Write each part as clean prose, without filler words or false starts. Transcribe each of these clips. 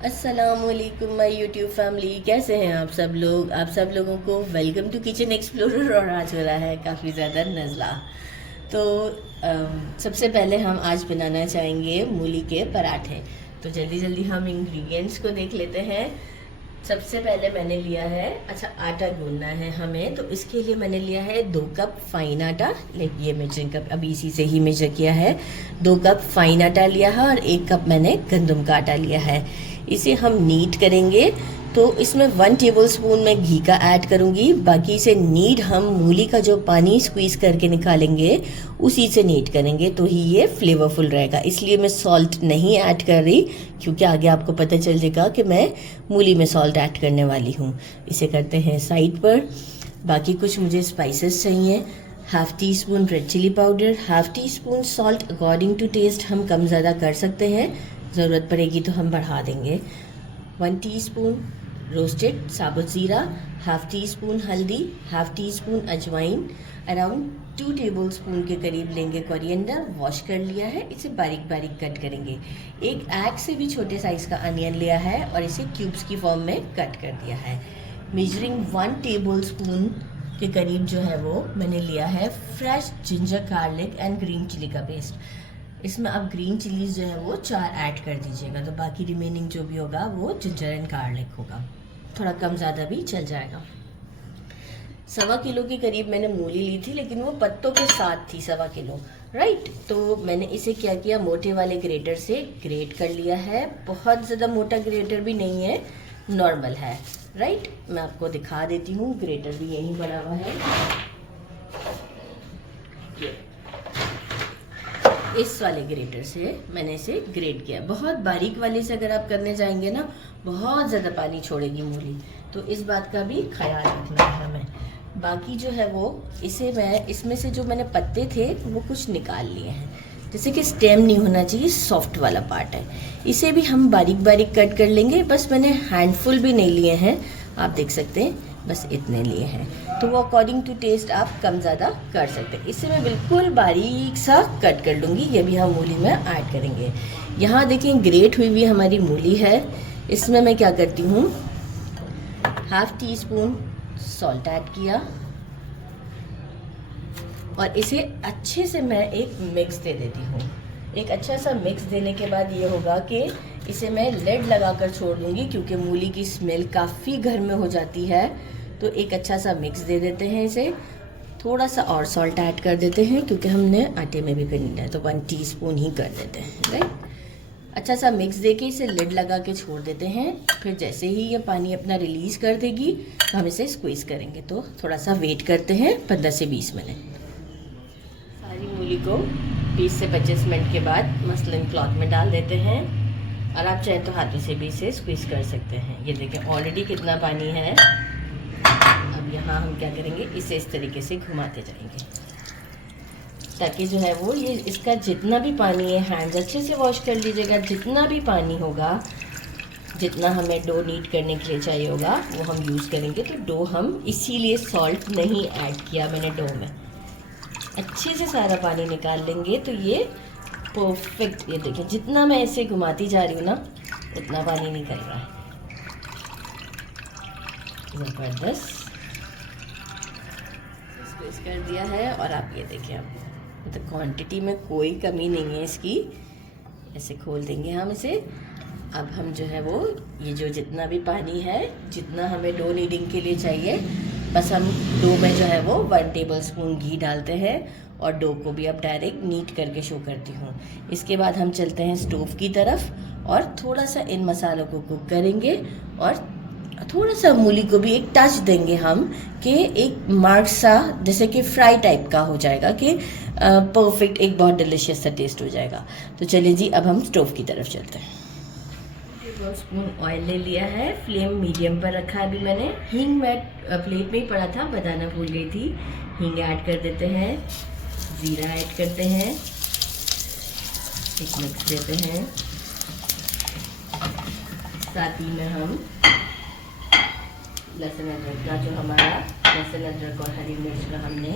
अस्सलामुअलैकुम my YouTube family, कैसे हैं आप सब लोग। आप सब लोगों को वेलकम टू किचन एक्सप्लोरर। और आज हो रहा है काफ़ी ज़्यादा नज़ला। तो सबसे पहले हम आज बनाना चाहेंगे मूली के पराठे। तो जल्दी जल्दी हम इंग्रेडिएंट्स को देख लेते हैं। सबसे पहले मैंने लिया है, अच्छा आटा गूंदना है हमें, तो इसके लिए मैंने लिया है 2 कप फाइन आटा। लाइक ये मेजरिंग कप अभी इसी से ही मेजर किया है। 2 कप फाइन आटा लिया है और 1 कप मैंने गंदम का आटा लिया है। इसे हम नीड करेंगे। तो इसमें 1 टेबल स्पून मैं घी का ऐड करूँगी। बाकी से नीड हम मूली का जो पानी स्क्वीज़ करके निकालेंगे उसी से नीड करेंगे, तो ही ये फ्लेवरफुल रहेगा। इसलिए मैं सॉल्ट नहीं ऐड कर रही, क्योंकि आगे आपको पता चल जाएगा कि मैं मूली में सॉल्ट ऐड करने वाली हूँ। इसे करते हैं साइड पर। बाकी कुछ मुझे स्पाइसेस चाहिए। Half teaspoon red chili powder, half teaspoon salt, according to taste हम कम ज़्यादा कर सकते हैं, ज़रूरत पड़ेगी तो हम बढ़ा देंगे। 1 टीस्पून रोस्टेड साबुत ज़ीरा, हाफ़ टी स्पून हल्दी, हाफ़ टी स्पून अजवाइन, अराउंड 2 टेबल स्पून के करीब लेंगे कोरिएंडर, वॉश कर लिया है। इसे बारीक बारीक कट करेंगे। एक एग से भी छोटे साइज़ का अनियन लिया है और इसे क्यूब्स की फॉर्म में कट कर दिया है। मेजरिंग 1 टेबल स्पून के करीब जो है वो मैंने लिया है fresh ginger garlic and green chili का पेस्ट। इसमें अब ग्रीन चिलीज जो है वो 4 ऐड कर दीजिएगा, तो बाकी रिमेनिंग जो भी होगा वो जिंजर एंड गार्लिक होगा। थोड़ा कम ज़्यादा भी चल जाएगा। 1.25 किलो के करीब मैंने मूली ली थी, लेकिन वो पत्तों के साथ थी 1.25 किलो, राइट। तो मैंने इसे क्या किया, मोटे वाले ग्रेटर से ग्रेट कर लिया है। बहुत ज़्यादा मोटा ग्रेटर भी नहीं है, नॉर्मल है, राइट। मैं आपको दिखा देती हूँ, ग्रेटर भी यहीं बना हुआ है। इस वाले ग्रेटर से मैंने इसे ग्रेट किया। बहुत बारीक वाले से अगर आप करने जाएंगे ना, बहुत ज़्यादा पानी छोड़ेगी मूली, तो इस बात का भी ख्याल रखना है हमें। बाकी जो है वो इसे मैं इसमें से जो मैंने पत्ते थे वो कुछ निकाल लिए हैं, जैसे कि स्टेम नहीं होना चाहिए, सॉफ्ट वाला पार्ट है। इसे भी हम बारीक बारीक कट कर लेंगे। बस मैंने हैंडफुल भी नहीं लिए हैं, आप देख सकते हैं, बस इतने लिए हैं। तो वो अकॉर्डिंग टू टेस्ट आप कम ज़्यादा कर सकते हैं। इसे मैं बिल्कुल बारीक सा कट कर लूँगी। ये भी हम मूली में ऐड करेंगे। यहाँ देखें ग्रेट हुई हुई हमारी मूली है। इसमें मैं क्या करती हूँ, half teaspoon salt add किया और इसे अच्छे से मैं एक मिक्स दे देती हूँ। एक अच्छा सा मिक्स देने के बाद ये होगा कि इसे मैं लिड लगा कर छोड़ दूँगी, क्योंकि मूली की स्मेल काफ़ी घर में हो जाती है। तो एक अच्छा सा मिक्स दे देते हैं इसे। थोड़ा सा और सॉल्ट ऐड कर देते हैं, क्योंकि हमने आटे में भी करना है, तो 1 टीस्पून ही कर देते हैं, राइट। अच्छा सा मिक्स देके इसे लिड लगा के छोड़ देते हैं। फिर जैसे ही ये पानी अपना रिलीज़ कर देगी तो हम इसे स्क्वीज़ करेंगे। तो थोड़ा सा वेट करते हैं 15 से 20 मिनट। सारी मूली को 20 से 25 मिनट के बाद मसलन क्लॉथ में डाल देते हैं, और आप चाहे तो हाथों से भी इसे स्क्वीज़ कर सकते हैं। ये देखें ऑलरेडी कितना पानी है। अब यहाँ हम क्या करेंगे, इसे इस तरीके से घुमाते जाएंगे, ताकि जो है वो ये इसका जितना भी पानी है, हैंड्स अच्छे से वॉश कर लीजिएगा। जितना भी पानी होगा, जितना हमें डो नीट करने के लिए चाहिए होगा, वो हम यूज़ करेंगे। तो डो हम इसीलिए सॉल्ट नहीं ऐड किया मैंने डो में। अच्छे से सारा पानी निकाल लेंगे तो ये परफेक्ट, ये देखिए जितना मैं ऐसे घुमाती जा रही हूँ ना, उतना पानी निकल रहा है। ज़बरदस्त स्क्वीज़ कर दिया है। और आप ये देखिए, आप मतलब क्वांटिटी में कोई कमी नहीं है इसकी। ऐसे खोल देंगे हम इसे। अब हम जो है वो ये जो जितना भी पानी है, जितना हमें डो नीडिंग के लिए चाहिए, बस हम डो में जो है वो 1 टेबल स्पून घी डालते हैं। और डो को भी अब डायरेक्ट नीट करके शो करती हूँ। इसके बाद हम चलते हैं स्टोव की तरफ और थोड़ा सा इन मसालों को कुक करेंगे, और थोड़ा सा मूली को भी एक टच देंगे हम, कि एक मार्क सा जैसे कि फ्राई टाइप का हो जाएगा, कि परफेक्ट एक बहुत डिलीशियस सा टेस्ट हो जाएगा। तो चलिए जी, अब हम स्टोव की तरफ चलते हैं। 2 स्पून ऑयल ले लिया है, फ्लेम मीडियम पर रखा है अभी मैंने। हींग मैं प्लेट में ही पड़ा था, बताना भूल गई थी। हींग ऐड कर देते हैं, ज़ीरा ऐड करते हैं, एक मिक्स देते हैं। साथ ही में हम लहसुन अदरक का जो हमारा लहसुन अदरक और हरी मिर्च का हमने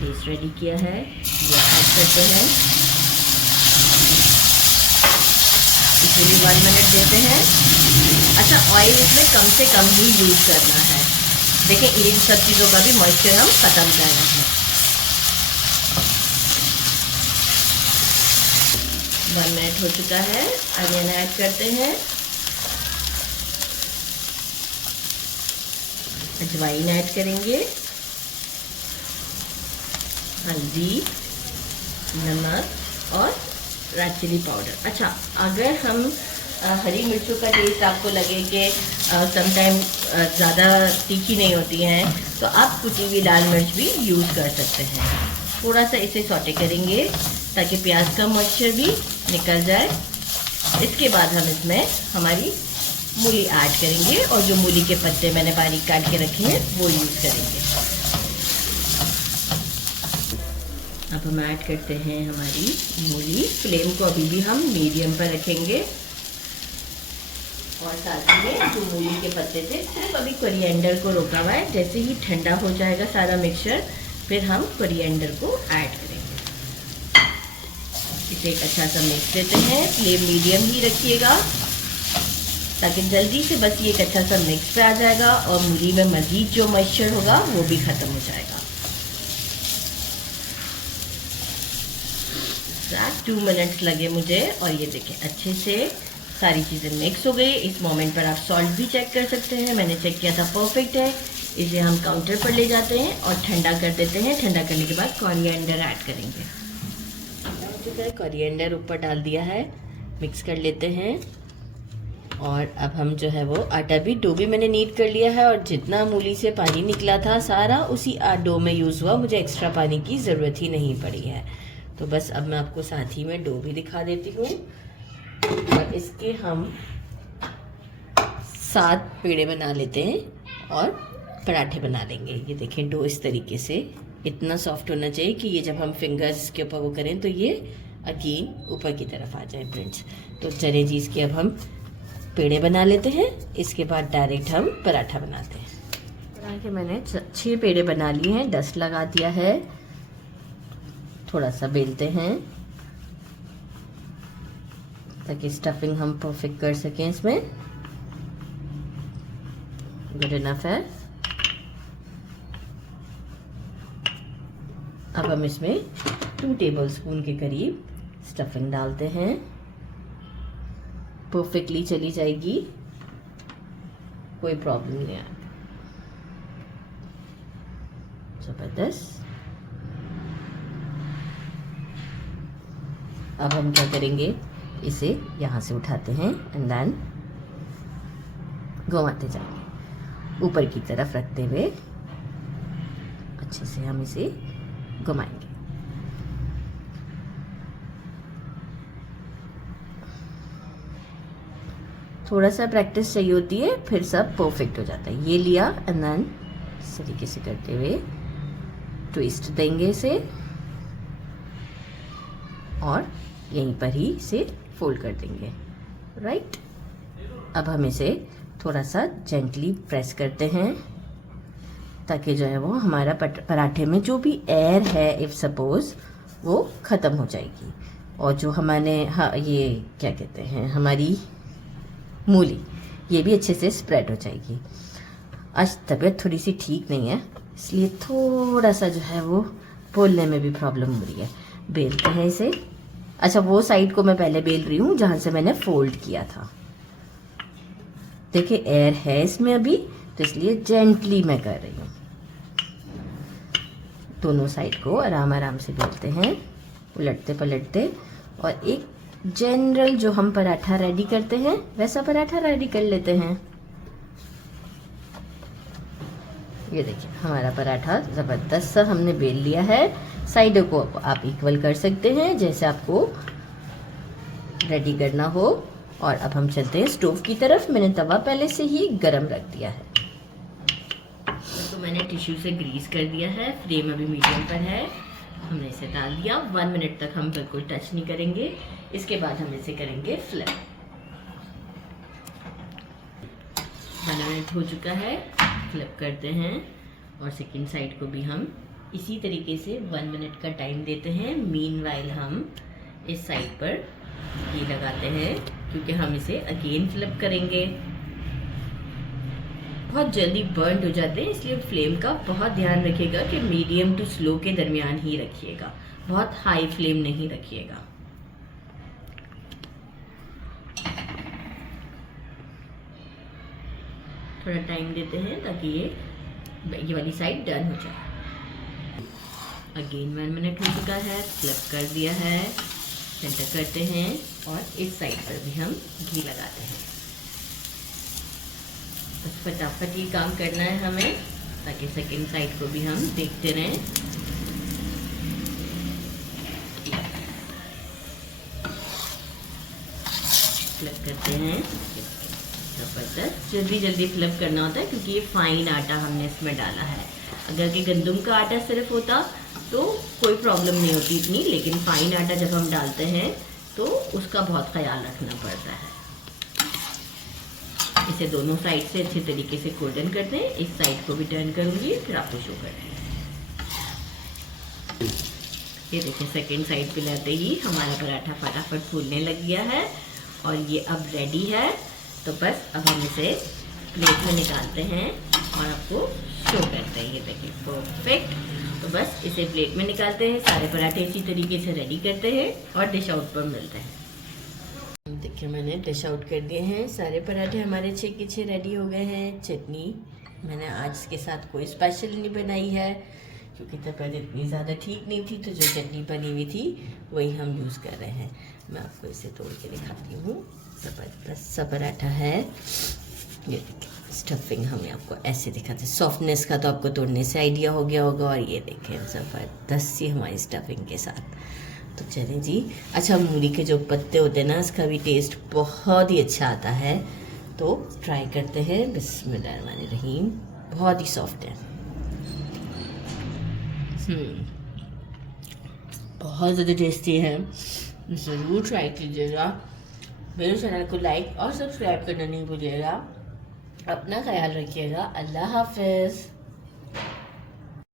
पेस्ट रेडी किया है, ये ऐड करते हैं। ये भी 1 मिनट देते हैं। अच्छा, ऑयल इसमें कम से कम ही यूज़ करना है। देखिए इन सब चीज़ों का भी मॉइस्चर हम ख़त्म कर रहे हैं। 1 मिनट हो चुका है। अनियन ऐड करते हैं, अजवाइन ऐड करेंगे, हल्दी, नमक और रेड चिली पाउडर। अच्छा, अगर हम हरी मिर्चों का टेस्ट आपको लगे कि समटाइम ज़्यादा तीखी नहीं होती हैं, तो आप कुटी हुई लाल मिर्च भी यूज़ कर सकते हैं। थोड़ा सा इसे सौटे करेंगे ताकि प्याज का मॉइस्चर भी निकल जाए। इसके बाद हम इसमें हमारी मूली ऐड करेंगे और जो मूली के पत्ते मैंने बारीक काट के रखे हैं वो यूज़ करेंगे। अब हम ऐड करते हैं हमारी मूली। फ्लेम को अभी भी हम मीडियम पर रखेंगे और साथ में जो मूली के पत्ते थे सिर्फ अभी कोरिएंडर को रोका हुआ है। जैसे ही ठंडा हो जाएगा सारा मिक्सचर, फिर हम कोरिएंडर को ऐड करेंगे। इसे एक अच्छा सा मिक्स देते हैं। फ्लेम मीडियम ही रखिएगा ताकि जल्दी से बस ये एक अच्छा सा मिक्स पे आ जाएगा और मूली में मज़ीद जो मॉइस्चर होगा वो भी ख़त्म हो जाएगा। 2 मिनट्स लगे मुझे और ये देखें अच्छे से सारी चीज़ें मिक्स हो गई। इस मोमेंट पर आप सॉल्ट भी चेक कर सकते हैं। मैंने चेक किया था, परफेक्ट है। इसे हम काउंटर पर ले जाते हैं और ठंडा कर देते हैं। ठंडा करने के बाद कोरिएंडर ऐड करेंगे। कोरिएंडर ऊपर डाल दिया है, मिक्स कर लेते हैं। और अब हम जो है वो आटा भी, डो भी मैंने नीट कर लिया है और जितना मूली से पानी निकला था सारा उसी डो में यूज़ हुआ। मुझे एक्स्ट्रा पानी की ज़रूरत ही नहीं पड़ी है। तो बस अब मैं आपको साथ ही में डो भी दिखा देती हूँ। और इसके हम 7 पेड़े बना लेते हैं और पराठे बना लेंगे। ये देखें डो इस तरीके से इतना सॉफ्ट होना चाहिए कि ये जब हम फिंगर्स के ऊपर वो करें तो ये अगेन ऊपर की तरफ आ जाए फ्रेंड्स। तो चले जी, इसके अब हम पेड़े बना लेते हैं। इसके बाद डायरेक्ट हम पराठा बनाते हैं। पराठे मैंने 6 पेड़े बना लिए हैं, डस्ट लगा दिया है। थोड़ा सा बेलते हैं ताकि स्टफिंग हम परफेक्ट कर सकें इसमें। गुड इनफ है। अब हम इसमें 2 टेबलस्पून के करीब स्टफिंग डालते हैं। परफेक्टली चली जाएगी, कोई प्रॉब्लम नहीं आएगी। ज़बरदस्त। अब हम क्या करेंगे, इसे यहाँ से उठाते हैं एंड देन घुमाते जाएंगे ऊपर की तरफ रखते हुए। अच्छे से हम इसे घुमाएंगे। थोड़ा सा प्रैक्टिस चाहिए होती है, फिर सब परफेक्ट हो जाता है। ये लिया एंड देन इस तरीके से करते हुए ट्विस्ट देंगे इसे और यहीं पर ही इसे फोल्ड कर देंगे। राइट। अब हम इसे थोड़ा सा जेंटली प्रेस करते हैं ताकि जो है वो हमारा पराठे में जो भी एयर है इफ़ सपोज वो ख़त्म हो जाएगी। और जो हमारे ये क्या कहते हैं, हमारी मूली, ये भी अच्छे से स्प्रेड हो जाएगी। आज तबीयत थोड़ी सी ठीक नहीं है, इसलिए थोड़ा सा जो है वो बोलने में भी प्रॉब्लम हो रही है। बेलते हैं इसे। अच्छा, वो साइड को मैं पहले बेल रही हूँ जहाँ से मैंने फोल्ड किया था। देखिए एयर है इसमें अभी, तो इसलिए जेंटली मैं कर रही हूँ। दोनों साइड को आराम आराम से बेलते हैं, उलटते पलटते, और एक जनरल जो हम पराठा रेडी करते हैं वैसा पराठा रेडी कर लेते हैं। ये देखिए हमारा पराठा ज़बरदस्त सा हमने बेल लिया है। साइडों को आप इक्वल कर सकते हैं जैसे आपको रेडी करना हो। और अब हम चलते हैं स्टोव की तरफ। मैंने तवा पहले से ही गरम रख दिया है, तो मैंने टिश्यू से ग्रीस कर दिया है। फ्लेम अभी मीडियम पर है। हमने इसे डाल दिया। 1 मिनट तक हम बिल्कुल टच नहीं करेंगे। इसके बाद हम इसे करेंगे फ्लिप। 1 मिनट हो चुका है। फ्लिप करते हैं और सेकंड साइड को भी हम इसी तरीके से 1 मिनट का टाइम देते हैं। मीनवाइल हम इस साइड पर घी लगाते हैं क्योंकि हम इसे अगेन फ्लिप करेंगे। बहुत जल्दी बर्न हो जाते हैं, इसलिए फ्लेम का बहुत ध्यान रखिएगा कि मीडियम टू स्लो के दरमियान ही रखिएगा, बहुत हाई फ्लेम नहीं रखिएगा। थोड़ा टाइम देते हैं ताकि ये वाली साइड डन हो जाए। अगेन 1 मिनट हो चुका है, फ्लिप कर दिया है, सेंटर करते हैं और इस साइड पर भी हम घी लगाते हैं। बस फटाफट ये काम करना है हमें ताकि सेकंड साइड को भी हम देखते रहें। फ्लिप करते हैं, ज़बरदस्त। जल्दी जल्दी फ्लिप करना होता है क्योंकि ये फाइन आटा हमने इसमें डाला है। अगर कि गंदम का आटा सिर्फ होता तो कोई प्रॉब्लम नहीं होती इतनी, लेकिन फाइन आटा जब हम डालते हैं तो उसका बहुत ख्याल रखना पड़ता है। इसे दोनों साइड से अच्छे तरीके से गोल्डन करते हैं। इस साइड को भी टर्न करूंगी, फिर आपको शो करते हैं। ये देखिए सेकंड साइड पे लाते ही हमारा पराठा फटाफट फूलने लग गया है और ये अब रेडी है। तो बस अब हम इसे प्लेट में निकालते हैं और आपको शो करते हैं। ये देखिए परफेक्ट। तो बस इसे प्लेट में निकालते हैं, सारे पराठे इसी तरीके से रेडी करते हैं और डिश आउट पर मिलते हैं। देखिए मैंने डिश आउट कर दिए हैं, सारे पराठे हमारे 6 के 6 रेडी हो गए हैं। चटनी मैंने आज के साथ कोई स्पेशल नहीं बनाई है क्योंकि तबीयत इतनी ज़्यादा ठीक नहीं थी, तो जो चटनी बनी हुई थी वही हम यूज़ कर रहे हैं। मैं आपको इसे तोड़ के दिखाती हूँ। ज़बरदस्त सा पराठा है। ये देखिए स्टफिंग हमें आपको ऐसे दिखाते हैं, सॉफ्टनेस का तो आपको तोड़ने से आइडिया हो गया होगा। और ये देखें ज़बरदस्त सी हमारी स्टफिंग के साथ। तो चलें जी। अच्छा, मूली के जो पत्ते होते हैं ना, इसका भी टेस्ट बहुत ही अच्छा आता है, तो ट्राई करते हैं। बिस्मिल्लाहिर्रहमानिर्रहीम। बहुत ही सॉफ्ट है, बहुत ज़्यादा टेस्टी है। ज़रूर ट्राई कीजिएगा। मेरे चैनल को लाइक और सब्सक्राइब करना नहीं भूलिएगा। अपना ख्याल रखिएगा। अल्लाह हाफ़िज़।